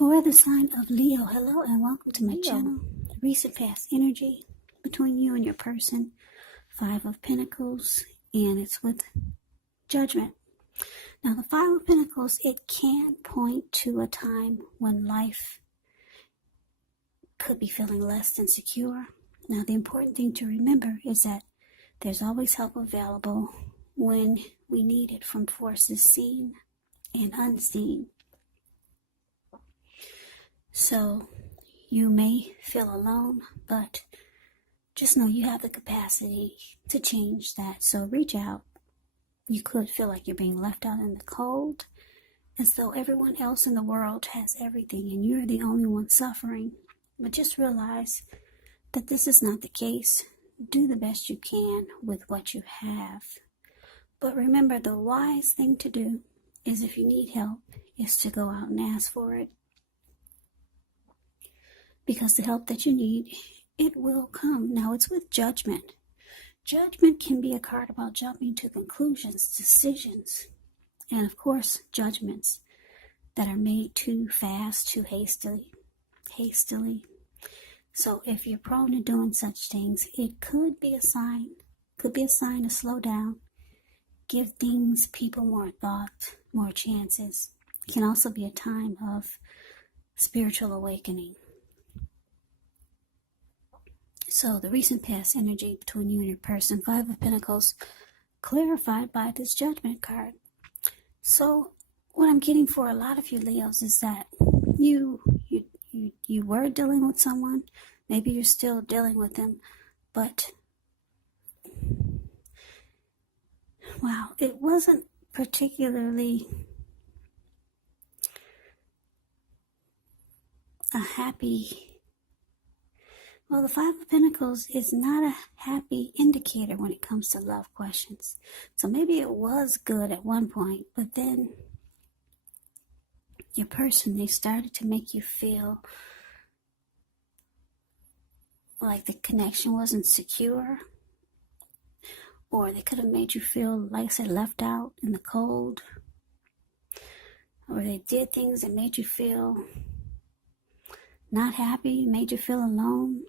For the sign of Leo, hello and welcome to my channel. Recent past energy between you and your person. 5 of Pentacles, and it's with Judgment. Now the 5 of Pentacles, it can point to a time when life could be feeling less than secure. Now the important thing to remember is that there's always help available when we need it from forces seen and unseen. So you may feel alone, but just know you have the capacity to change that. So reach out. You could feel like you're being left out in the cold, as though everyone else in the world has everything and you're the only one suffering. But just realize that this is not the case. Do the best you can with what you have. But remember, the wise thing to do is, if you need help, is to go out and ask for it. Because the help that you need, it will come. Now it's with Judgment. Judgment can be a card about jumping to conclusions, decisions, and of course, judgments that are made too fast, too hastily. So if you're prone to doing such things, it could be a sign. To slow down. Give things, people more thought, more chances. It can also be a time of spiritual awakening. So the recent past energy between you and your person, 5 of Pentacles, clarified by this Judgment card. So what I'm getting for a lot of you Leos is that you were dealing with someone. Maybe you're still dealing with them, but wow, it wasn't particularly a happy. Well, the 5 of Pentacles is not a happy indicator when it comes to love questions. So maybe it was good at one point, but then your person, they started to make you feel like the connection wasn't secure. Or they could have made you feel, like I said, left out in the cold. Or they did things that made you feel not happy, made you feel alone.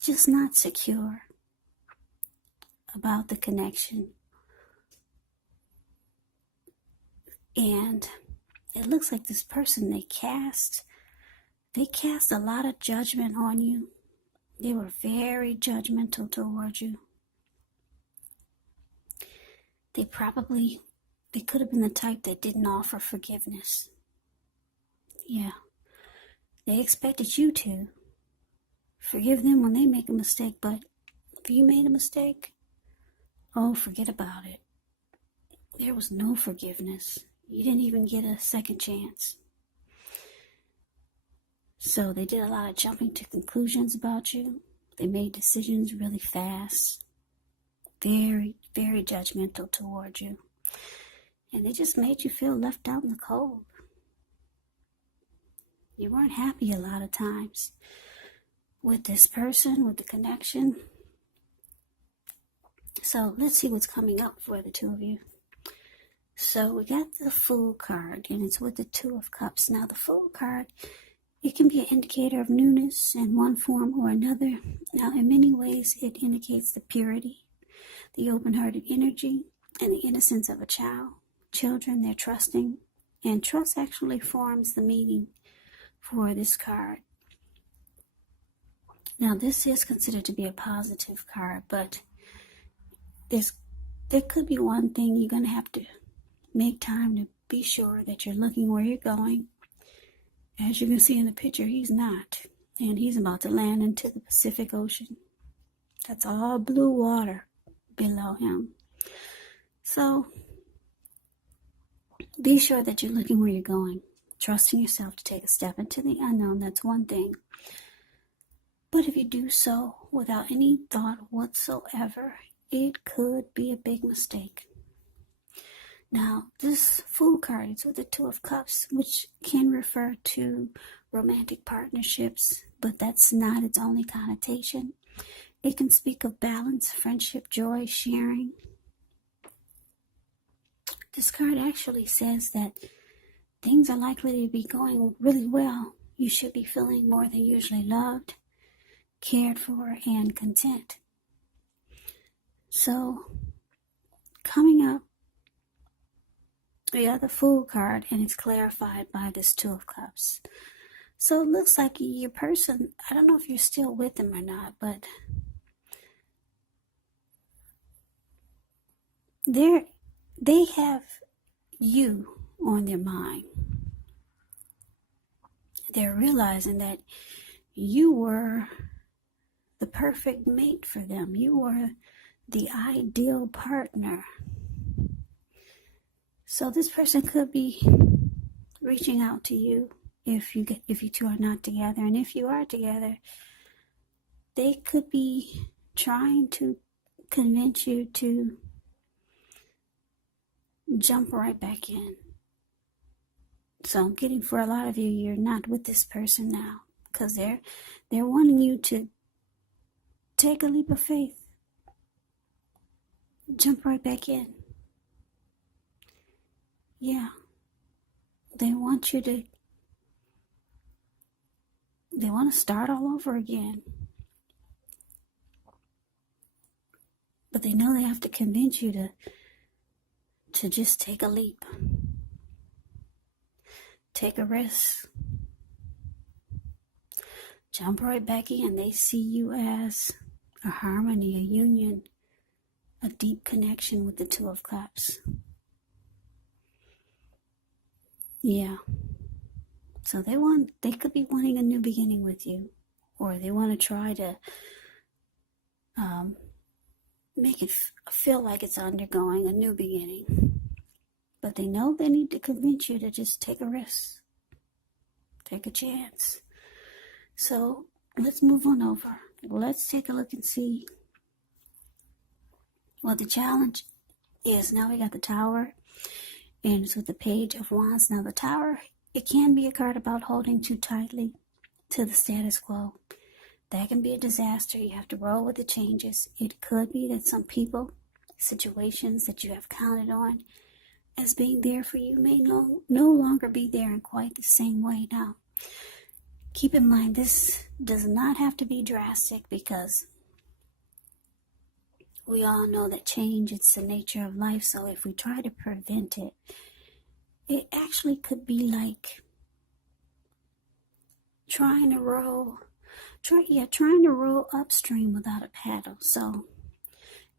Just not secure about the connection. And it looks like this person, they cast a lot of judgment on you. They were very judgmental towards you. They could have been the type that didn't offer forgiveness. Yeah. They expected you to forgive them when they make a mistake, but if you made a mistake, oh, forget about it. There was no forgiveness. You didn't even get a second chance. So they did a lot of jumping to conclusions about you. They made decisions really fast. Very, very judgmental towards you. And they just made you feel left out in the cold. You weren't happy a lot of times with this person, with the connection. So let's see what's coming up for the two of you. So we got the Fool card, and it's with the 2 of Cups. Now the Fool card, it can be an indicator of newness in one form or another. Now in many ways it indicates the purity, the open-hearted energy, and the innocence of a child. Children, they're trusting, and trust actually forms the meaning for this card. Now this is considered to be a positive card, but there could be one thing you're going to have to make time to be sure that you're looking where you're going. As you can see in the picture, he's not, and he's about to land into the Pacific Ocean. That's all blue water below him. So be sure that you're looking where you're going, trusting yourself to take a step into the unknown. That's one thing. But if you do so without any thought whatsoever, it could be a big mistake. Now, this Fool card is with the 2 of Cups, which can refer to romantic partnerships, but that's not its only connotation. It can speak of balance, friendship, joy, sharing. This card actually says that things are likely to be going really well. You should be feeling more than usually loved, cared for, and content. So, coming up, we got the Fool card, and it's clarified by this Two of Cups. So it looks like your person, I don't know if you're still with them or not, but they have you on their mind. They're realizing that you were the perfect mate for them. You were the ideal partner. So this person could be reaching out to you if you two are not together, and if you are together, they could be trying to convince you to jump right back in. So I'm getting, for a lot of you, you're not with this person now because they're wanting you to take a leap of faith, jump right back in. Yeah, they want to start all over again. But they know they have to convince you to just take a leap. Take a risk. Jump right back in. They see you as a harmony, a union, a deep connection with the Two of Cups. Yeah. So they could be wanting a new beginning with you, or they want to try to make it feel like it's undergoing a new beginning. But they know they need to convince you to just take a risk, take a chance. So let's move on over. Let's take a look and see what the challenge is. Now we got the Tower, and it's with the Page of Wands. Now the Tower, it can be a card about holding too tightly to the status quo. That can be a disaster. You have to roll with the changes. It could be that some people, situations that you have counted on as being there for you may no longer be there in quite the same way. Now, keep in mind, this does not have to be drastic, because we all know that change, it's the nature of life. So if we try to prevent it, it actually could be like trying to row upstream without a paddle. So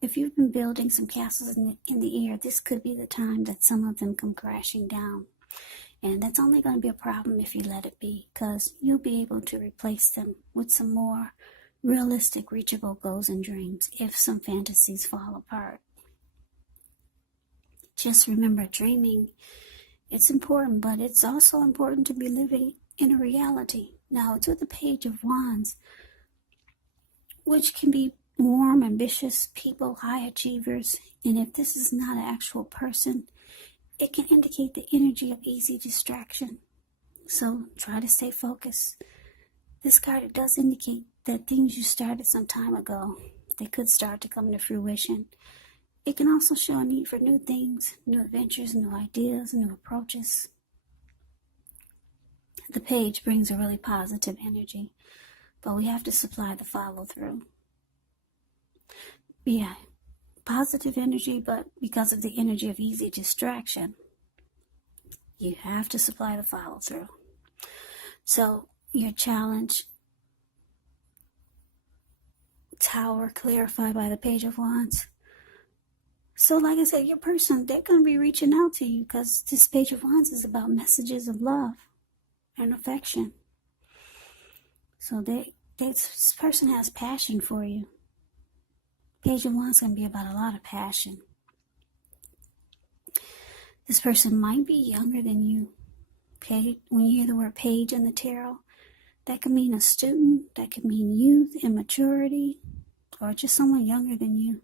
if you've been building some castles in the air, this could be the time that some of them come crashing down. And that's only going to be a problem if you let it be, because you'll be able to replace them with some more realistic, reachable goals and dreams if some fantasies fall apart. Just remember, dreaming, it's important, but it's also important to be living in a reality. Now, it's with the Page of Wands, which can be warm, ambitious people, high achievers. And if this is not an actual person, it can indicate the energy of easy distraction. So try to stay focused. This card, it does indicate that things you started some time ago, they could start to come to fruition. It can also show a need for new things, new adventures, new ideas, new approaches. The Page brings a really positive energy, but we have to supply the follow-through. Yeah, positive energy, but because of the energy of easy distraction, you have to supply the follow-through. So your challenge, Tower, clarified by the Page of Wands. So like I said, your person, they're going to be reaching out to you, because this Page of Wands is about messages of love and affection. So this person has passion for you. Page of Wands is going to be about a lot of passion. This person might be younger than you. When you hear the word page in the tarot, that could mean a student, that could mean youth, immaturity, or just someone younger than you.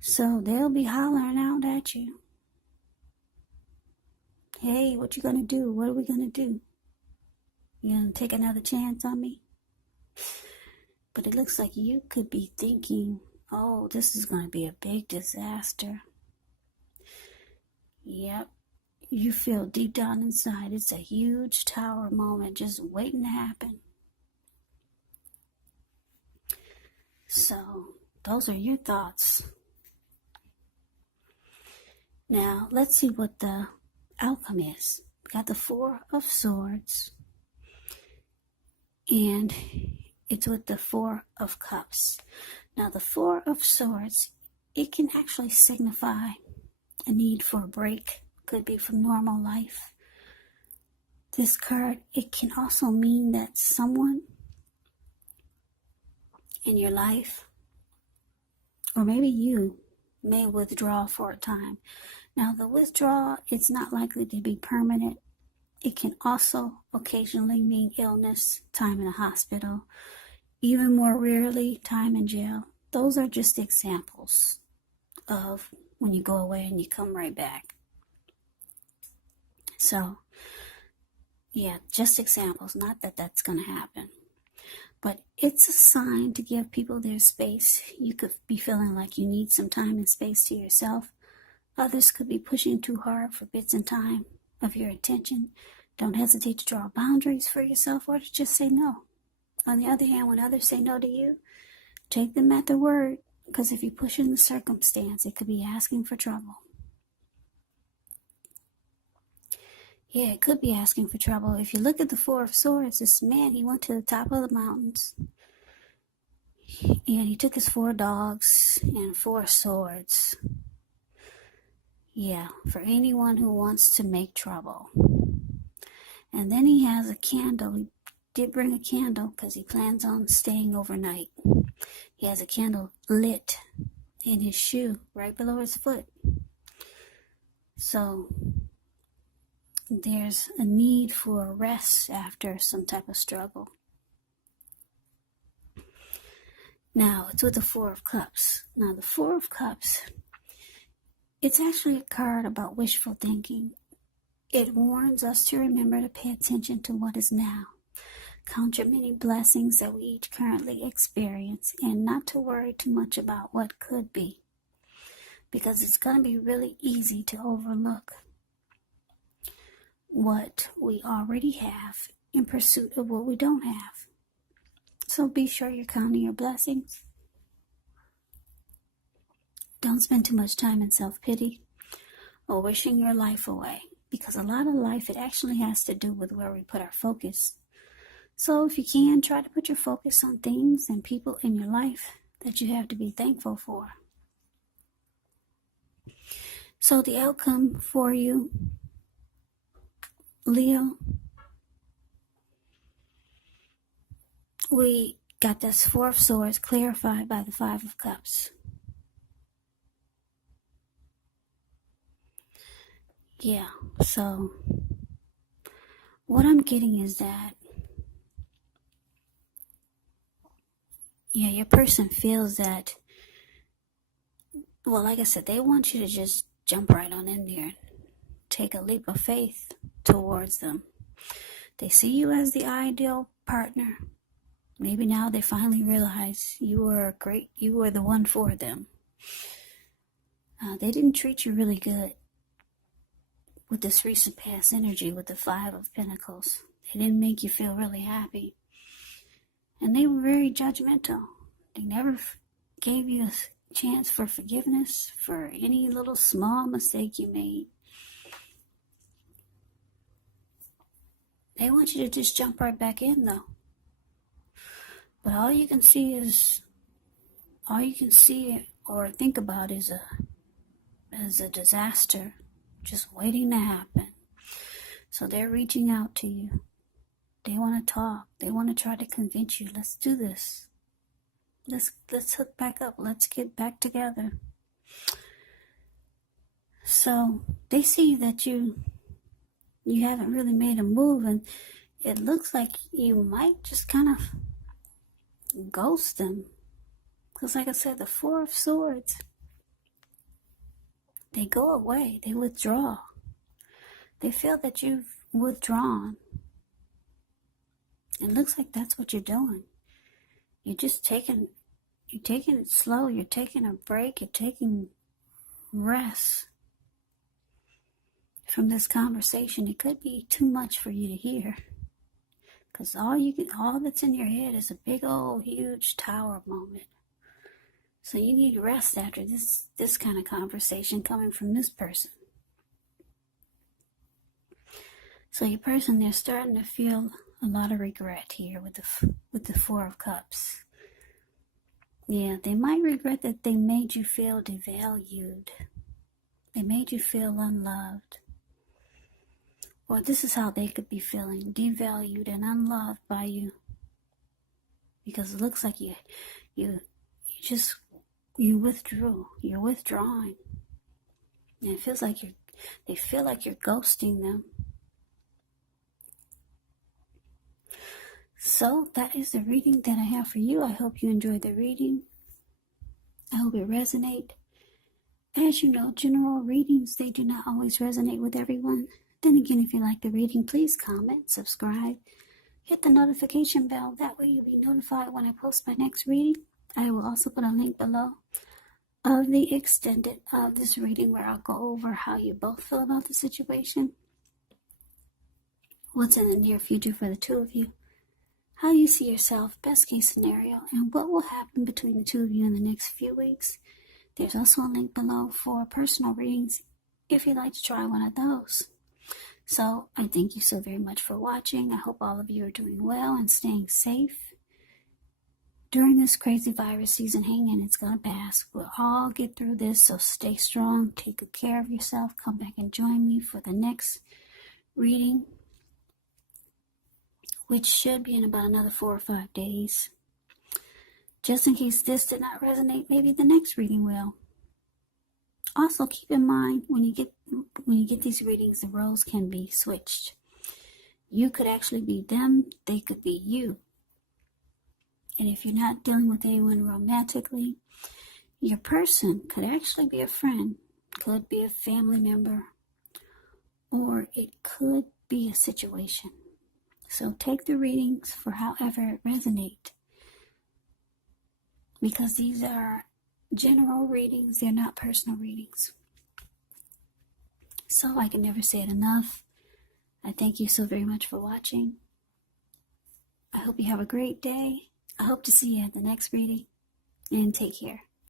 So they'll be hollering out at you. Hey, what you gonna do? What are we gonna do? You gonna take another chance on me? But it looks like you could be thinking, oh, this is gonna be a big disaster. Yep. You feel deep down inside it's a huge tower moment just waiting to happen. So, those are your thoughts. Now, let's see what the outcome is. We got the Four of Swords, and it's with the Four of Cups. Now, the Four of Swords, it can actually signify a need for a break. Could be from normal life. This card, it can also mean that someone in your life, or maybe you, may withdraw for a time. Now, the withdrawal, it's not likely to be permanent. It can also occasionally mean illness, time in a hospital, even more rarely, time in jail. Those are just examples of when you go away and you come right back. So, yeah, just examples, not that that's going to happen. But it's a sign to give people their space. You could be feeling like you need some time and space to yourself. Others could be pushing too hard for bits and time of your attention. Don't hesitate to draw boundaries for yourself or to just say no. On the other hand, when others say no to you, take them at their word, because if you push in the circumstance, it could be asking for trouble. Yeah, it could be asking for trouble. If you look at the Four of Swords, this man, he went to the top of the mountains, and he took his 4 dogs and 4 swords. Yeah, for anyone who wants to make trouble. And then he has a candle. He did bring a candle because he plans on staying overnight. He has a candle lit in his shoe right below his foot. So there's a need for a rest after some type of struggle. Now, it's with the Four of Cups. Now, the Four of Cups, it's actually a card about wishful thinking. It warns us to remember to pay attention to what is now. Count your many blessings that we each currently experience, and not to worry too much about what could be, because it's going to be really easy to overlook what we already have in pursuit of what we don't have. So be sure you're counting your blessings. Don't spend too much time in self-pity or wishing your life away, because a lot of life, it actually has to do with where we put our focus. So if you can, try to put your focus on things and people in your life that you have to be thankful for. So the outcome for you, Leo, we got this Four of Swords clarified by the Five of Cups. Yeah, so what I'm getting is that, yeah, your person feels that, well, like I said, they want you to just jump right on in there and take a leap of faith towards them. They see you as the ideal partner. Maybe now they finally realize you were the one for them. They didn't treat you really good with this recent past energy with the Five of Pentacles. They didn't make you feel really happy. And they were very judgmental. They never gave you a chance for forgiveness for any little small mistake you made. They want you to just jump right back in, though. But all you can see or think about is a disaster just waiting to happen. So they're reaching out to you. They want to talk. They want to try to convince you, let's do this. Let's hook back up. Let's get back together. So they see that you haven't really made a move, and it looks like you might just kind of ghost them. Because like I said, the Four of Swords, they go away. They withdraw. They feel that you've withdrawn. It looks like that's what you're doing. You're taking it slow. You're taking a break. You're taking rest. from this conversation, it could be too much for you to hear. Because all that's in your head is a big old huge tower moment. So you need rest after this kind of conversation coming from this person. So your person, they're starting to feel a lot of regret here with the Four of Cups. Yeah, they might regret that they made you feel devalued. They made you feel unloved. Or this is how they could be feeling, devalued and unloved by you. Because it looks like you withdrew. You're withdrawing. And it feels like they feel like you're ghosting them. So that is the reading that I have for you. I hope you enjoyed the reading. I hope it resonates. As you know, general readings, they do not always resonate with everyone. Then again, if you like the reading, please comment, subscribe, hit the notification bell. That way you'll be notified when I post my next reading. I will also put a link below of the extended of this reading where I'll go over how you both feel about the situation, what's in the near future for the two of you, how you see yourself, best case scenario, and what will happen between the two of you in the next few weeks. There's also a link below for personal readings if you'd like to try one of those. So I thank you so very much for watching. I hope all of you are doing well and staying safe during this crazy virus season. Hang in, it's going to pass. We'll all get through this, so stay strong, take good care of yourself. Come back and join me for the next reading, which should be in about another 4 or 5 days. Just in case this did not resonate, maybe the next reading will. Also, keep in mind, when you get these readings, the roles can be switched. You could actually be them, they could be you. And if you're not dealing with anyone romantically, your person could actually be a friend, could be a family member, or it could be a situation. So take the readings for however it resonates. Because these are general readings, they're not personal readings. So I can never say it enough. I thank you so very much for watching. I hope you have a great day. I hope to see you at the next reading. And take care.